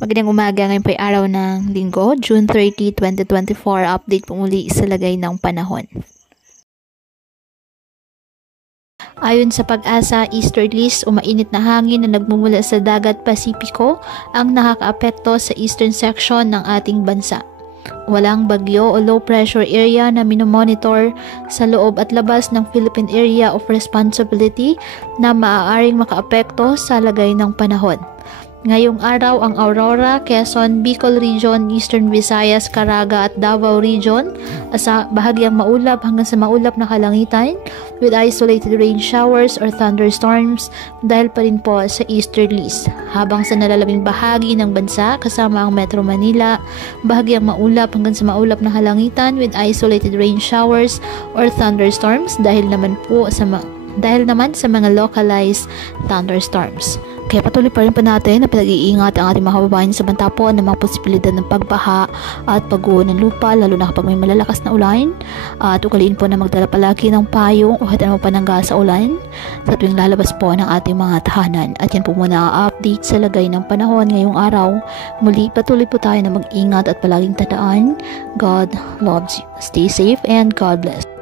Magandang umaga, ngayon po ay araw ng Linggo, June 30, 2024. Update po muli sa lagay ng panahon. Ayon sa Pag-asa Easterlies, umainit na hangin na nagmumula sa dagat Pasipiko ang nakakaapekto sa eastern section ng ating bansa. Walang bagyo o low pressure area na minomonitor sa loob at labas ng Philippine Area of Responsibility na maaaring makaapekto sa lagay ng panahon. Ngayong araw, ang Aurora, Quezon, Bicol Region, Eastern Visayas, Caraga at Davao Region asa bahagyang maulap hanggang sa maulap na kalangitan with isolated rain showers or thunderstorms dahil pa rin po sa easterlies. Habang sa nalalabing bahagi ng bansa kasama ang Metro Manila, bahagyang maulap hanggang sa maulap na kalangitan with isolated rain showers or thunderstorms dahil naman sa mga localized thunderstorms. Kaya patuloy pa rin po natin na pinag-iingat ang ating mga kababayan sa banta po ng mga posibilidad ng pagbaha at pagguho ng lupa, lalo na kapag may malalakas na ulan. At ugaliin po na magdala palagi ng payong o hatan mo panangga sa ulan sa tuwing lalabas po ng ating mga tahanan. At yan po muna ang update sa lagay ng panahon ngayong araw. Muli patuloy po tayo na mag-ingat at palaging tandaan, God loves you. Stay safe and God bless.